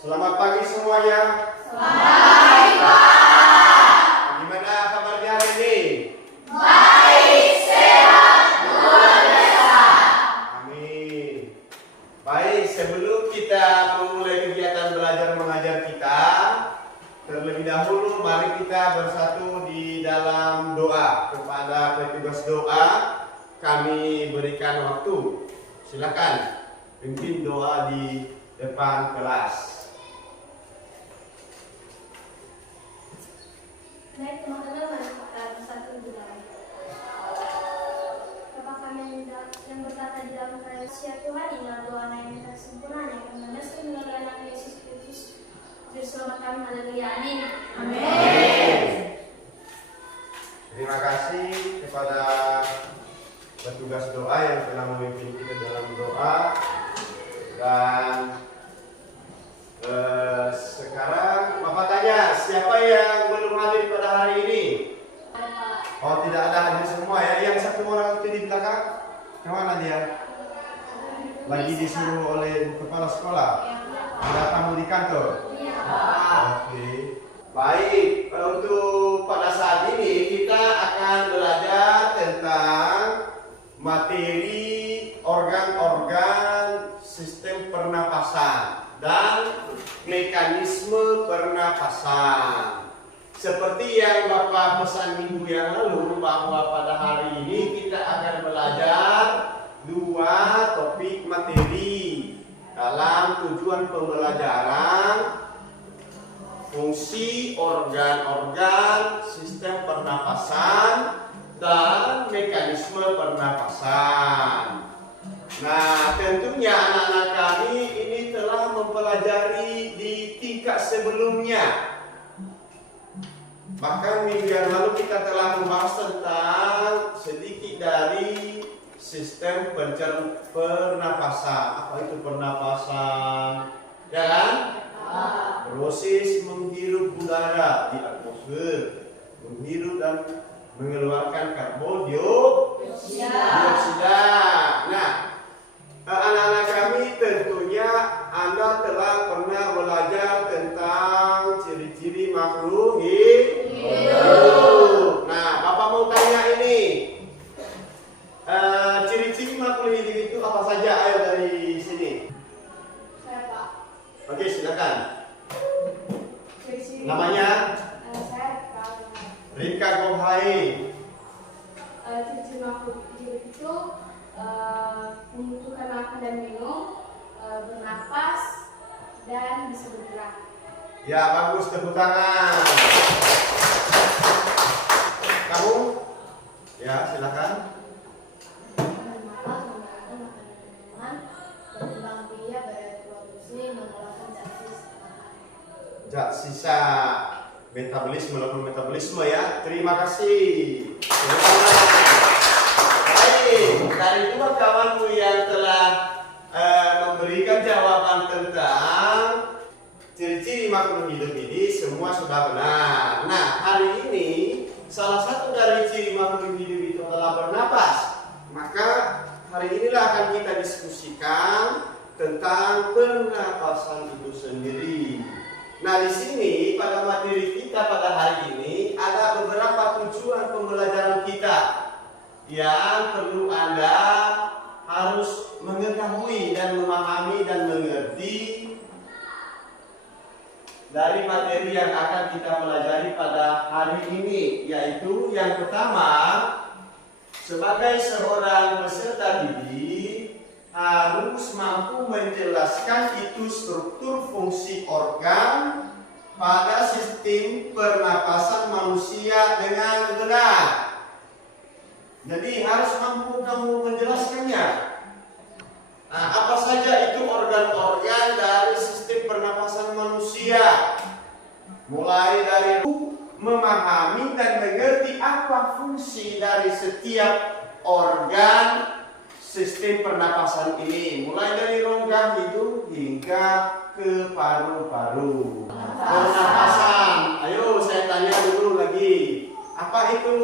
Selamat pagi semuanya. Selamat pagi, Pak. Gimana kabarnya hari ini? Baik, sehat, luar biasa. Amin. Baik, sebelum kita memulai kegiatan belajar mengajar kita, terlebih dahulu mari kita bersatu di dalam doa. Kepada petugas doa, kami berikan waktu. Silakan pimpin doa di depan kelas. Baik teman-teman, mari kita bersatu di dalam. Bapa kami yang berkata di dalam kerajaan Tuhan, inilah doa yang minta sempurna yang menandaskan melalui anak Yesus Kristus. Juru selamat kami, haleluya, amin. Amin. Terima kasih kepada petugas doa yang telah memimpin kita dalam doa. Dan sekarang Bapak tanya, siapa yang belum hadir pada hari ini? Oh, tidak ada hadir semua ya. Yang satu orang itu di belakang, kemana dia? Lagi disuruh oleh kepala sekolah. Ada tamu di kantor. Oke. Baik, untuk pada saat ini kita akan belajar tentang materi organ-organ sistem pernapasan dan mekanisme pernapasan. Seperti yang Bapak pesan minggu yang lalu, bahwa pada hari ini kita akan belajar dua topik materi dalam tujuan pembelajaran: fungsi organ-organ sistem pernapasan dan mekanisme pernapasan. Nah, tentunya anak-anak kami ini telah mempelajari di tingkat sebelumnya. Bahkan minggu yang lalu kita telah membahas tentang sedikit dari sistem pernapasan. Apa itu pernapasan? Ya kan? Proses menghirup udara di atmosfer, menghirup dan mengeluarkan karbon dioksida. Nah, anak-anak kami tentunya Anda telah pernah belajar tentang ciri-ciri makhluk hidup. Nah, Bapak mau tanya ini, ciri-ciri makhluk hidup itu apa saja? Ayo dari sini. Saya Pak. Oke, silakan. Ciri-ciri. Namanya? Saya Rika Gohai. Ciri-ciri makhluk hidup itu membutuhkan makan dan minum, bernapas, dan bisa bergerak. Ya, bagus, tepuk tangan. Kamu? Ya, silakan. Makan, makan minuman, berkembang biak, bereproduksi, mengeluarkan Zat sisa metabolisme ya. Terima kasih. Baik, dari dua kawanmu yang telah memberikan jawaban tentang ciri-ciri makhluk hidup ini, semua sudah benar. Nah, hari ini salah satu dari ciri makhluk hidup itu adalah bernapas. Maka hari inilah akan kita diskusikan tentang pernapasan itu sendiri. Nah, di sini pada materi kita pada hari ini ada beberapa tujuan pembelajaran kita yang perlu Anda harus mengetahui dan memahami dan mengerti dari materi yang akan kita pelajari pada hari ini, yaitu yang pertama, sebagai seorang peserta didik harus mampu menjelaskan itu struktur fungsi organ pada sistem pernapasan manusia dengan benar. Jadi harus mampu kamu menjelaskannya. Nah, apa saja itu organ-organ dari sistem pernapasan manusia? Mulai dari memahami dan mengerti apa fungsi dari setiap organ sistem pernapasan ini, mulai dari rongga hidung hingga ke paru-paru. Pernapasan. Ayo saya tanya dulu lagi. Apa itu,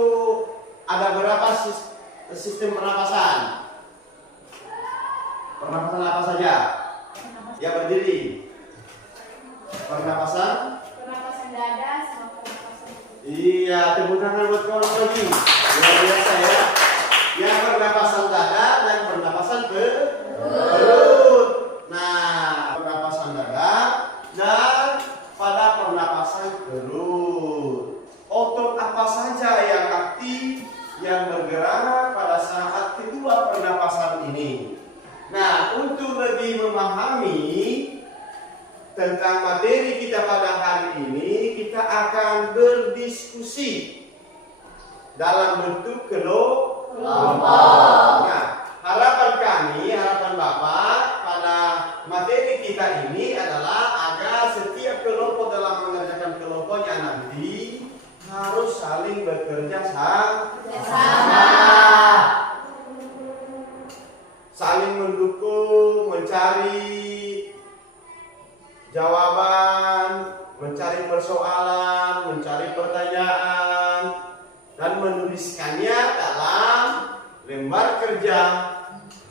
ada berapa sistem pernapasan? Pernapasan apa saja? Ya, berdiri. Pernapasan. Pernapasan dada sama pernapasan perut. Iya, tepuk tangan buat kawan lagi. Luar biasa ya. Yang pernapasan dada dan pernapasan perut. Nah, pernapasan dada dan pada pernapasan perut. Otot apa saja yang aktif yang bergerak pada saat kedua pernapasan ini. Nah, untuk lebih memahami tentang materi kita pada hari ini, kita akan berdiskusi dalam bentuk kelompok. Nah, harapan kami, harapan Bapak pada materi kita ini adalah agar setiap kelompok dalam mengerjakan kelompoknya nanti harus saling bekerja sama. Saling mendukung, mencari jawaban, mencari persoalan, mencari pertanyaan, dan menuliskannya dalam lembar kerja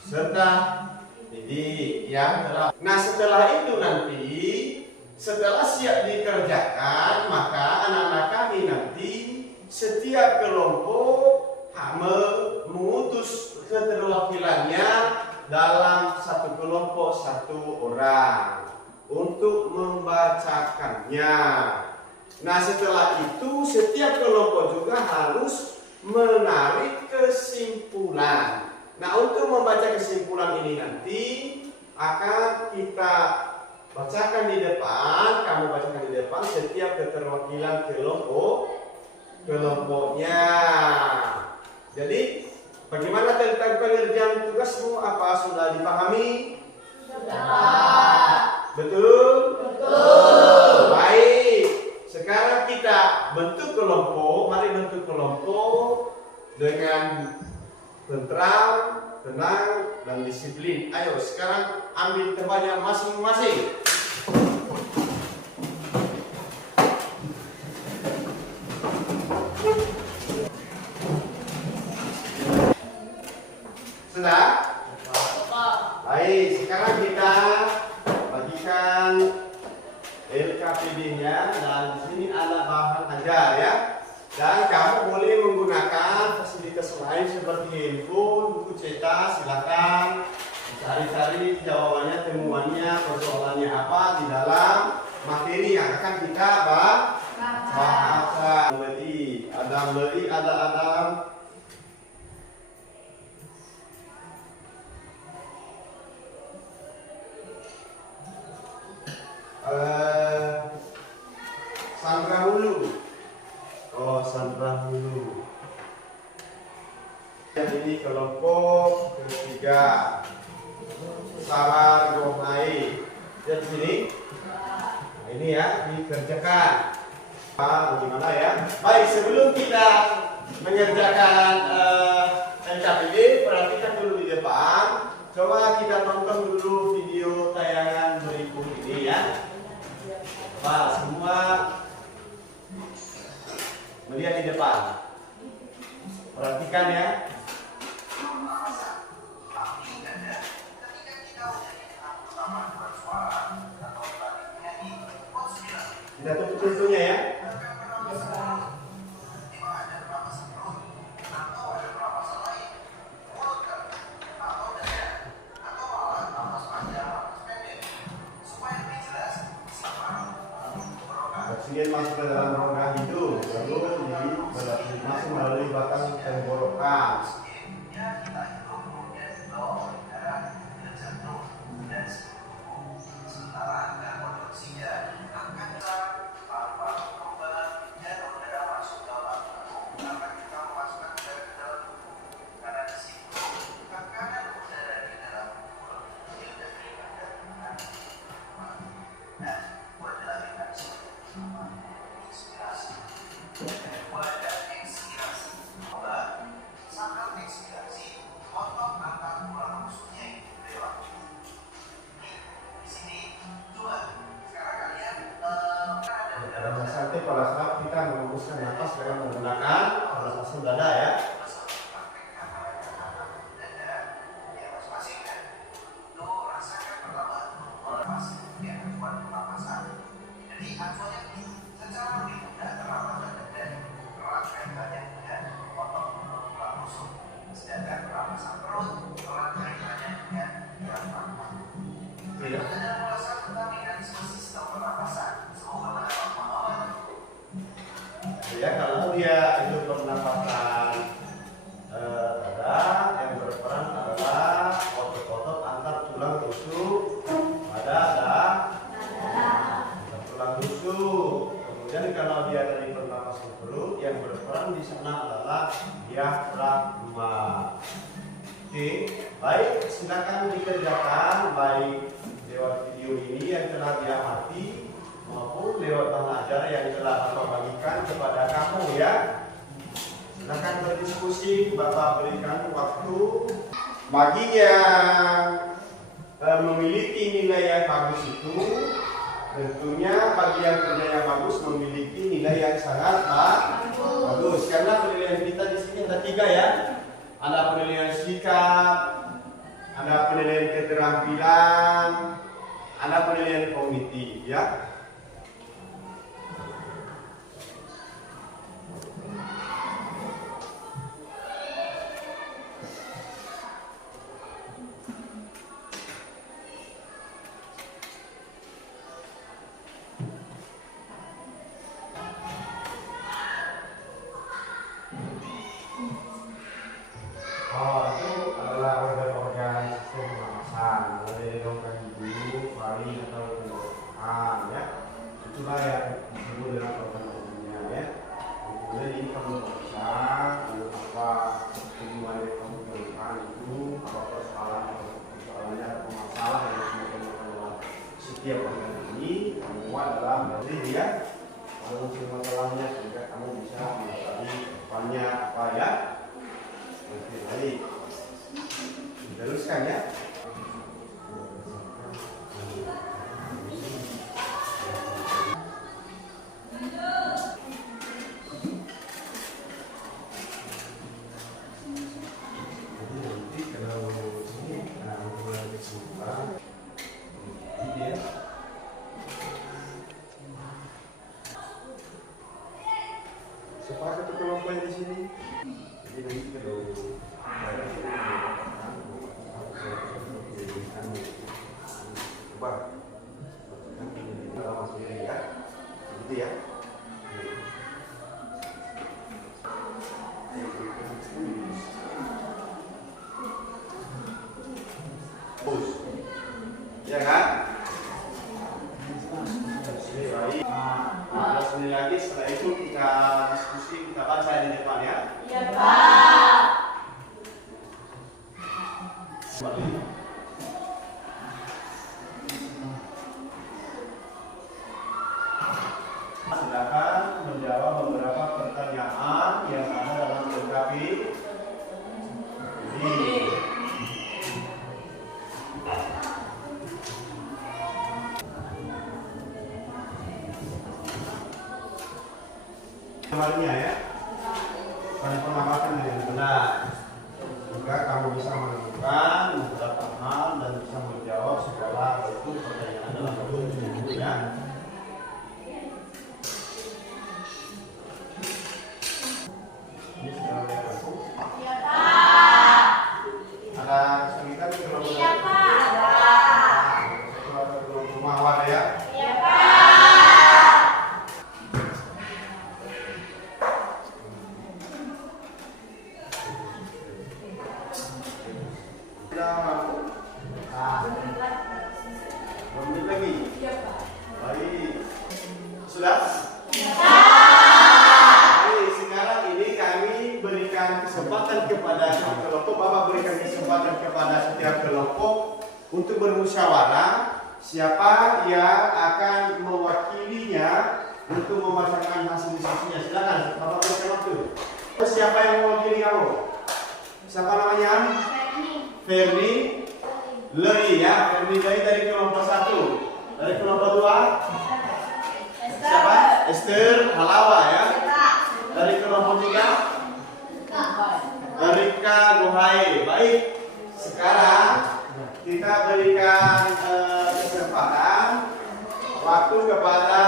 serta didik ya. Nah, setelah itu nanti, setelah siap dikerjakan, maka anak-anak kami nanti setiap kelompok mengutus keterwakilannya dalam satu kelompok satu orang untuk membacakannya. Nah, setelah itu setiap kelompok juga harus menarik kesimpulan. Nah, untuk membaca kesimpulan ini nanti akan kita bacakan di depan, kamu bacakan di depan setiap keterwakilan kelompoknya. Jadi, bagaimana tentang pengerjaan tugasmu? Apa sudah dipahami? Sudah. Betul? Betul. Baik. Sekarang kita bentuk kelompok. Mari bentuk kelompok dengan tentram, tenang, dan disiplin. Ayo, sekarang ambil tempatnya masing-masing. Sudah? Baik, sekarang kita bagikan LKPD-nya dan di sini ada bahan ajar ya. Dan kamu boleh menggunakan fasilitas lain seperti handphone, buku cetak, silakan cari-cari jawabannya, temuannya, persoalannya apa di dalam materi yang akan kita bahas. Beli, ada Adam. Sandra Hulu. Oh, Sandra Hulu. Yang ini kelompok ketiga. Sawar Gomai. Lihat di sini. Nah, ini ya, dikerjakan. Bagaimana ya? Baik, sebelum kita mengerjakan NKPD, perhatikan dulu di depan. Coba kita tonton dulu video tayangan berikut ini ya. Pak, semua melihat di depan. Perhatikan ya. Kita tutup pintunya ya. Oksigen masuk ke dalam rongga hidung, lalu masuk melalui batang tenggorokan. Nanti pada saat kita mengembuskan nafas dengan menggunakan pernapasan dada ya. Ya, kalau dia itu pernapasan dada, yang berperan adalah otot-otot antar tulang rusuk pada tulang rusuk. Kemudian kalau dia dari pernapasan perut, yang berperan di sana adalah diafragma. Oke, baik, silakan dikerjakan baik lewat video ini yang telah diamati maupun lewat pengajar yang telah Bapak bagikan kepada kamu ya. Silakan berdiskusi, Bapak berikan waktu bagi yang memiliki nilai yang bagus itu. Tentunya bagi yang kerja yang bagus memiliki nilai yang sangat bagus. Karena penilaian kita di sini ada 3 ya. Ada penilaian sikap, ada penilaian keterampilan, ada penilaian kognitif ya. Oh, itu adalah organ-organ sistem pernapasan, mulai dari rongga hidung, paru atau tenggorokan, ya. Itulah yang disebut dengan organ-organnya, ya. Kemudian ini kamu bisa apa tujuan yang kamu lakukan itu, apa persoalannya, apa masalah yang harus ditemukan dalam setiap organ ini, semua dalam dari ya. Kalau masalahnya sehingga kamu bisa mengetahui depannya apa ya. Oke, baik. Teruskan ya. Nanti kalau ini mulai kesimpulan, ini ya. Sepakat kelompoknya di sini. Jadi nanti kalau coba masuk ini ya, gitu ya. Bus, ya kan? Baik. 15 menit lagi setelah itu kita diskusi, kita baca di depan ya. Iya, Pak. Silakan menjawab beberapa pertanyaan yang ada dalam lengkapi ini. Kemarinnya ya, pada pengamatan dengan benar. Juga kamu bisa menemukan beberapa hal dan bisa menjawab segala itu pertanyaan dalam bentuk ya. Ini sudah lihat aku. Iya, Pak. Ada kesulitan di kelompok? Iya, Pak. Itu ada kelompok mawar ya. Iya, Pak. Menit lagi. Iya, Pak. Baik. Sudah? Baik, sekarang ini kami berikan kesempatan kepada setiap kelompok. Bapak berikan kesempatan kepada setiap kelompok untuk bermusyawarah siapa yang akan mewakilinya untuk membacakan hasil diskusinya. Silakan, Bapak berikan waktu. Siapa yang mewakili kamu? Siapa namanya? Ferdi Lei ya, Ferdi Lei dari kelompok 1. Dari kelompok 2 siapa? Esther Halawa ya. Dari kelompok 3 Rika Gohai. Baik, sekarang kita berikan kesempatan waktu kepada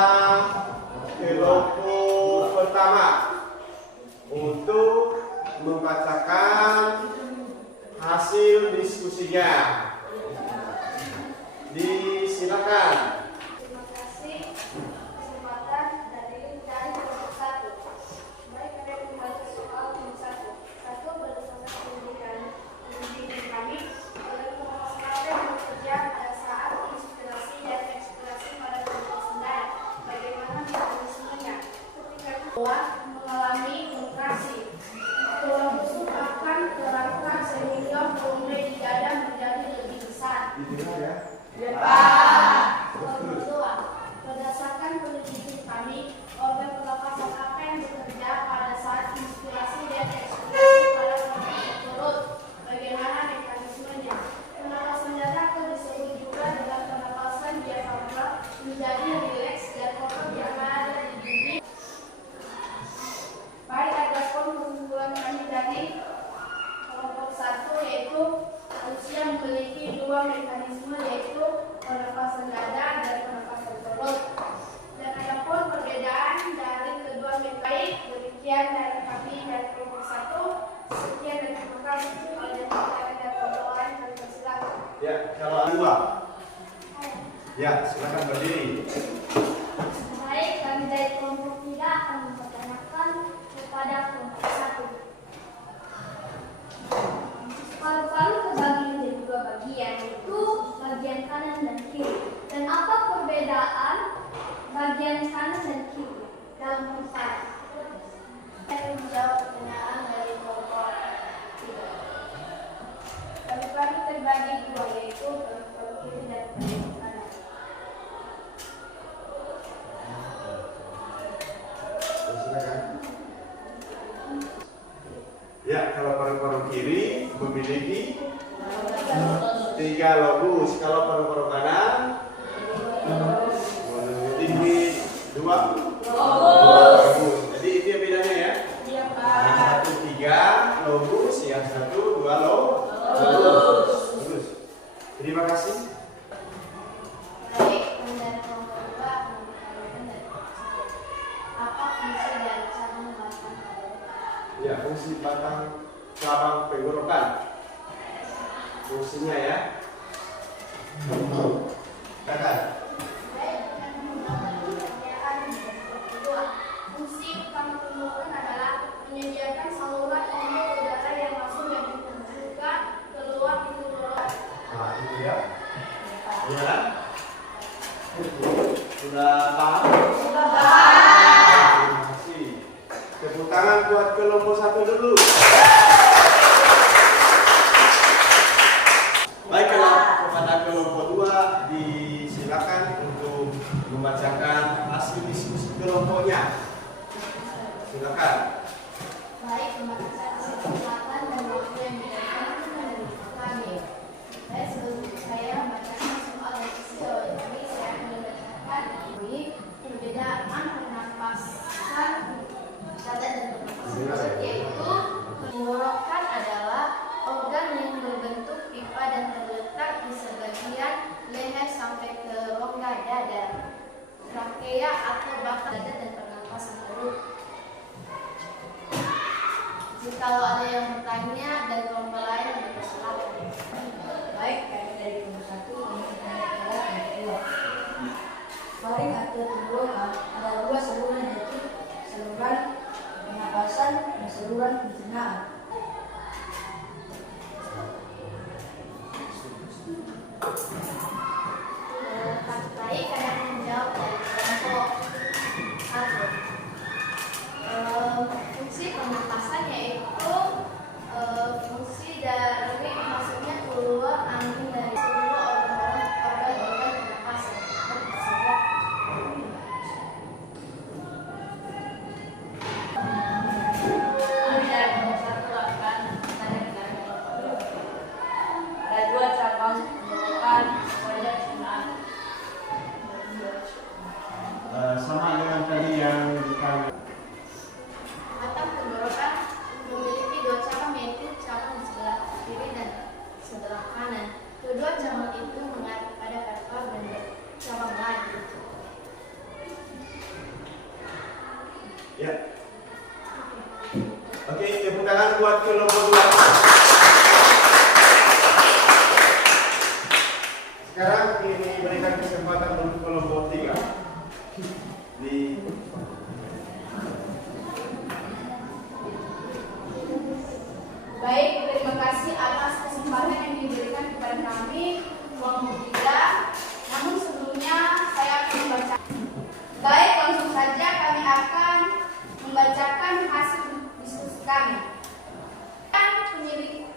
fungsinya. Disilakan. Terima kasih kesempatan dari kelompok 1. Baik, ada yang membaca soal kelompok 1. Berdasarkan pendidikan kami, kelompok 1 bekerja pada saat inspirasi dan ekspresi pada kelompok 9. Bagaimana mekanismenya? Ketika keluar mengalami kontraksi, tulang rusuk akan terangkat sehingga volume di dada menjadi lebih besar. Nomor 2. Berdasarkan penelitian kami, organ pernapasan apa yang bekerja pada saat inspirasi dan ekspresi pada kelompok perut? Bagaimana mekanismenya? Pernapasan dada atau disebut juga dengan pernapasan diafragma menjadi rileks dan otot yang ada di bibir. Baik, ada kesimpulan kami dari kelompok 1 yaitu manusia memiliki 2 mekanisme yaitu pernapasan dada dan pernapasan perut. Dan ada pun perbedaan dari kedua mekanisme. Demikian dari kami dari kelompok 1. Sekian dan terima kasih. Kalau ada kelompok lain kami persilakan. Ya, kalau dua. Ya, silakan berdiri. Baik, kami dari kelompok 3 akan mempertanyakan kepada kelompok 1. Paru-paru terbagi menjadi 2 bagian, yaitu bagian kanan dan kiri. Dan apa perbedaan bagian kanan dan kiri dalam paru-paru? Saya akan menjawab pertanyaan dari kelompok 3. Paru-paru terbagi 2, yaitu paru-paru kiri dan paru-paru kanan. Silakan. Ya, kalau paru-paru kiri memiliki 3 lobus. Kalau paru-paru kanan memiliki 2 lobus. Jadi itu yang bedanya ya. Yang satu 3 lobus, yang satu 2 lobus. Bagus. Terima kasih. Baik, dari kelompok 2 akan ditanyakan dari kelompok 1. Apa fungsi dari cabang batang tenggorokan? Ya, fungsi batang cabang tenggorokan. Fungsinya ya. Silakan. Baik, dengan menggunakan pertanyaan dari kelompok 2. Fungsi utama tenggorokan adalah menyediakan saluran untuk udara yang masuk dan juga keluar di tenggorokan. Nah, itu ya. Iya kan? Sudah paham? Sudah paham. Terima kasih. Tepuk tangan buat kelompok 1 dulu. Baik, kepada kelompok 2 disilakan untuk membacakan hasil diskusi kelompoknya. Silakan. Baik, terima kasih atas kesempatan dan waktu yang diberikan kepada kami. Baik, sebelum saya membacakan soal diskusi oleh kami, saya akan membacakan perbedaan pernapasan dada dan pernapasan perut, yaitu tenggorokan adalah organ yang berbentuk pipa dan terletak di sebagian leher sampai ke rongga dada. Trakea atau batang dada dan pernapasan perut. Jikalau ada yang bertanya dan kelompok lain dipersilakan. Baik, kami dari kelompok 1 ingin bertanya kepada kelompok 2. Faring atau tenggorokan ada 2 saluran, yaitu saluran pernapasan dan saluran pencernaan. Baik, ada yang menjawab dari kelompok 1. Fungsi pernapasan yaitu fungsi dari masuknya keluar angin dari seluruh organ-organ pernapasan. Kami dari kelompok 1 akan bertanya kepada kelompok 2. Ada 2 cabang tenggorokan pada pencernaan. Sama dengan tadi yang dikatakan. Batang tenggorokan memiliki 2 cabang, yaitu cabang di sebelah kiri dan sebelah kanan. Kedua cabang itu mengarah pada paru-paru dan cabang lagi. Ya. Oke, tepuk tangan buat kelompok 2. membacakan hasil diskusi kami. Dan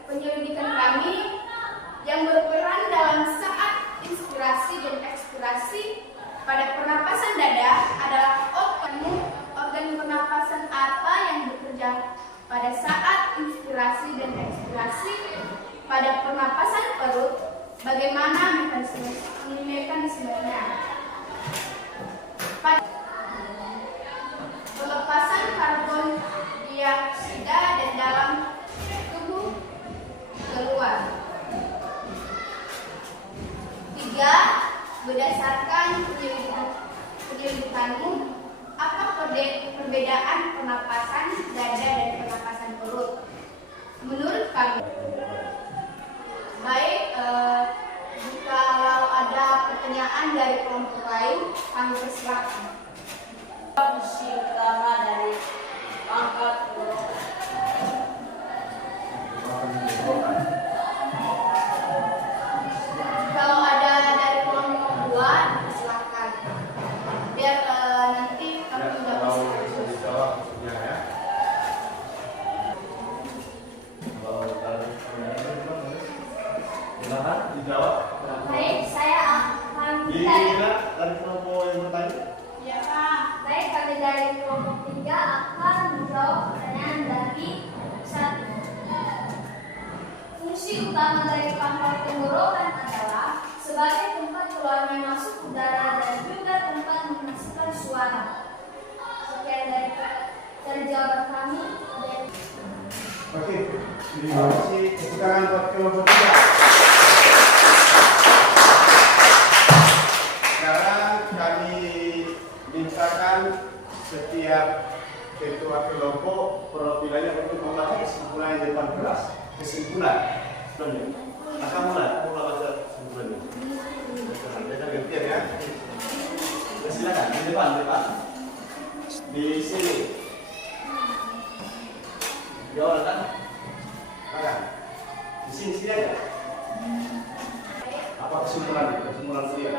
penyelidikan kami yang berperan dalam saat inspirasi dan ekspirasi pada pernapasan dada adalah organ pernapasan apa yang bekerja pada saat inspirasi dan ekspirasi pada pernapasan perut, bagaimana mekanismenya. Pada pelepasan karbon dioksida dan dalam tubuh keluar. 3. Berdasarkan penyelidikanmu, apa perbedaan pernapasan dada dan pernapasan perut? Menurut kami, baik, kalau ada pertanyaan dari kelompok lain, kami persilakan. Fungsi utama dari pangkal tenggorokan. Kalau ada dari kelompok 2, silakan. Biar nanti kami tidak bisa dijawab maksudnya ya. Silakan dijawab. Baik, saya akan Dari kelompok yang bertanya. Ya Pak. Baik, kami dari kelompok 3 akan menjawab pertanyaan dari 1. Fungsi utama dari pangkal tenggorokan adalah sebagai tempat keluarnya masuk udara dan juga tempat menghasilkan suara. Sekian dari jawaban kami. Oke, terima kasih. Tepuk tangan buat kelompok 3. Sekarang kami mintakan setiap ketua kelompok perwakilannya untuk membaca kesimpulan di depan kelas. Kesimpulan. Akan mulai baca kesimpulannya. Kita gantian ya. Silakan di depan. Di sini. Jawab kan? Di sini aja. Apa kesimpulan? Kesimpulan dia.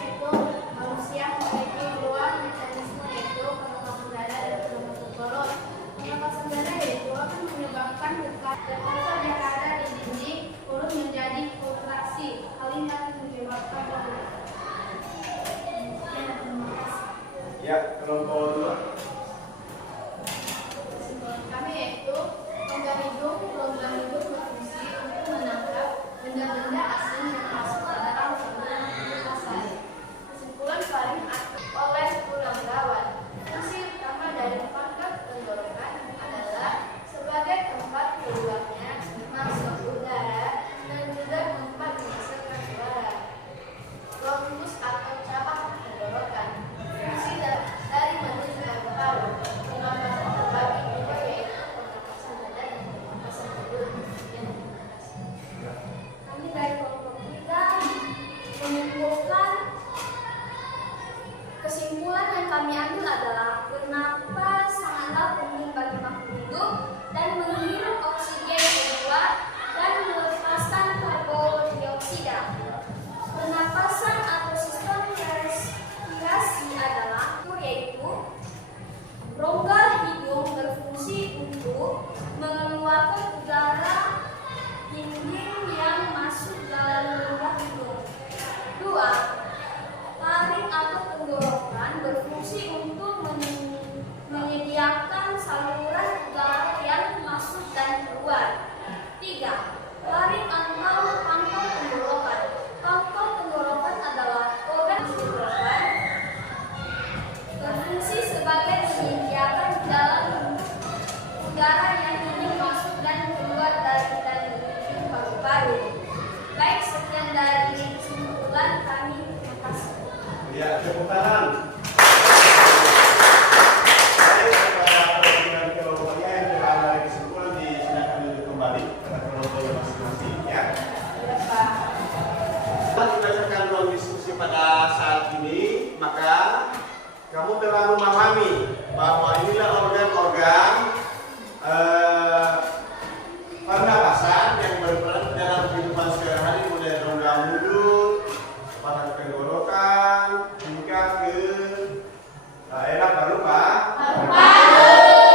Itu manusia memiliki dua mekanisme, yaitu penapasan dada dan penapasan perut. Penapasan dada yaitu akan menyebabkan luka dan luka yang ada di dinding perut menjadi kontraksi. Hal ini akan menyebabkan Ya, kelompok 2. kami yaitu rongga hidung berfungsi untuk menangkap benda-benda asing yang masuk ke dalam saluran pernapasan. Kesimpulan paling oleh purnawirawan, fungsi utama dari pangkal tenggorokan adalah sebagai tempat keluarnya masuk udara dan juga tempat menghasilkan suara. Bronkus atau cabang tenggorokan, fungsi dari manusia paru-paru. Pernapasan terbagi dua, yaitu pernapasan dada dan pernapasan perut. Kami dari kelompok 3 menyimpulkan kesimpulan yang kami ambil adalah bernapas sangatlah penting bagi makhluk hidup dan menghirup oksigen keluar dan melepaskan karbon dioksida. Pernapasan atau sistem respirasi adalah yaitu rongga hidung berfungsi untuk mengeluarkan udara dingin yang masuk dalam rongga hidung. 2. Laring atau tenggorokan berfungsi untuk menyediakan saluran udara yang masuk dan keluar. 3. Laring atau pangkal tenggorokan. Pangkal tenggorokan adalah organ tenggorokan berfungsi sebagai menyediakan jalan udara yang ingin masuk dan keluar dari paru-paru. Baik, sekian dari kesimpulan kami. Terima kasih. Ya, tepuk tangan. Baik, kepada perwakilan kelompoknya yang telah dari kesimpulan disilakan duduk kembali pada kelompoknya masing-masing ya. Setelah dibacakan ruang diskusi pada saat ini, maka kamu telah memahami bahwa inilah organ-organ pernapasan yang berperan dalam kehidupan sehari-hari, mulai rongga mulut, pangkal tenggorokan hingga ke daerah paru-paru.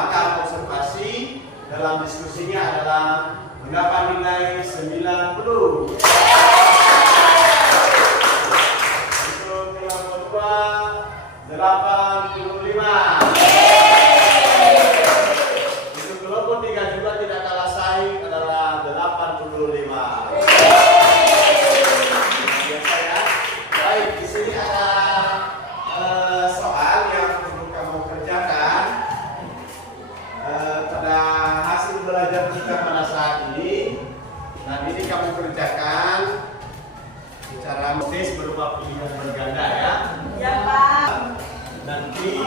maka observasi dalam diskusinya adalah mendapat nilai 90. Untuk kelompok 2 85. Untuk kelompok 3 juga tidak kalah saing adalah 85. Biasa ya. Baik, di sini ada soal yang perlu kamu kerjakan pada hasil belajar kita pada saat ini. Dan ini kamu kerjakan secara tes berupa pilihan berganda ya. Ya, Pak. Nanti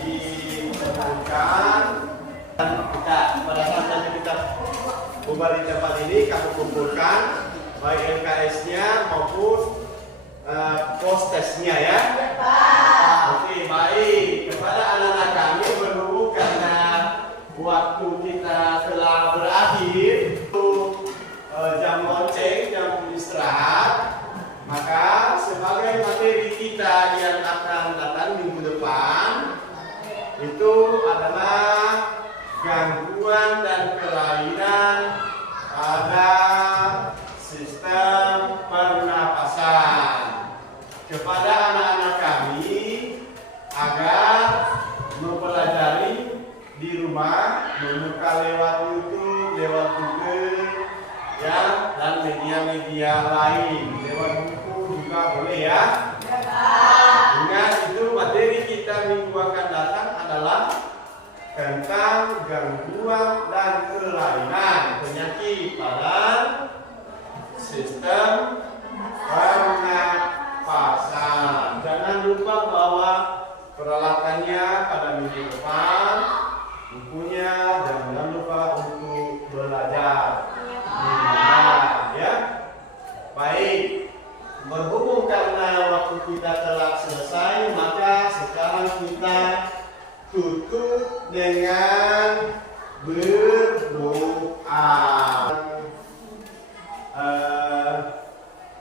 dikumpulkan dan kita pada saat nanti kita bubar di tempat ini kamu kumpulkan baik LKS-nya maupun post testnya ya. Oke, baik. Kepada anak-anak kami berhubung karena waktu kita telah berakhir untuk jam lonceng, jam istirahat, maka sebagai materi kita yang akan datang minggu depan itu adalah gangguan dan kelainan pada sistem pernapasan. Kepada anak-anak kami agar mempelajari di rumah, membuka lewat YouTube, lewat Google, ya, dan media-media lain, lewat buku juga boleh ya. Ingat itu materi kita minggu akan datang adalah tentang gangguan dan kelainan penyakit pada sistem pernapasan. Jangan lupa bahwa peralatannya pada minggu depan, bukunya jangan lupa untuk belajar. Ya, baik. Berhubung karena waktu kita telah selesai, maka sekarang kita tutup dengan berdoa.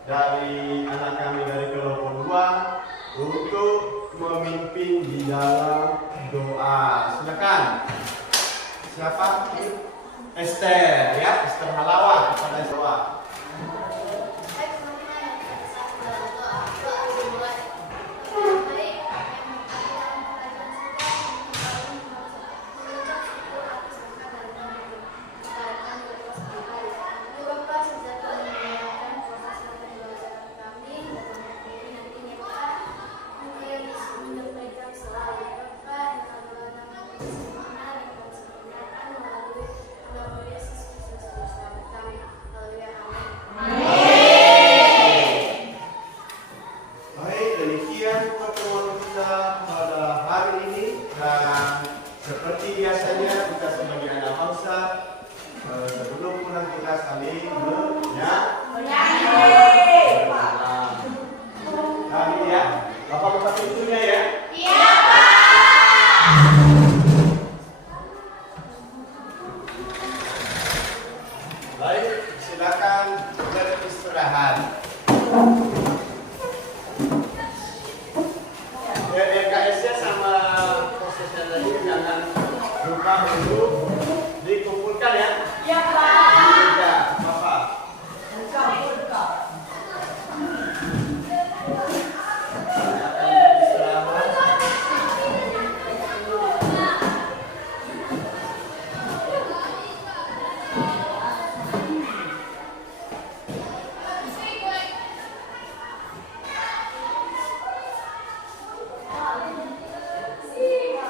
Dari anak kami dari kelompok 2 untuk memimpin di dalam doa. Silakan. Siapa? Esther ya, Esther Halawan kepada doa. Seperti biasanya kita sebagai anak bangsa sebelum pulang kita saling kami ya, Bapak buka pintunya ya. Iya Pak. Baik, silakan beristirahat. LKS-nya sama prosesnya tadi jangan lupa untuk dikumpulkan ya. Iya Pak. Iya, Bapak.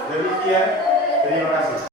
Demikian, terima kasih.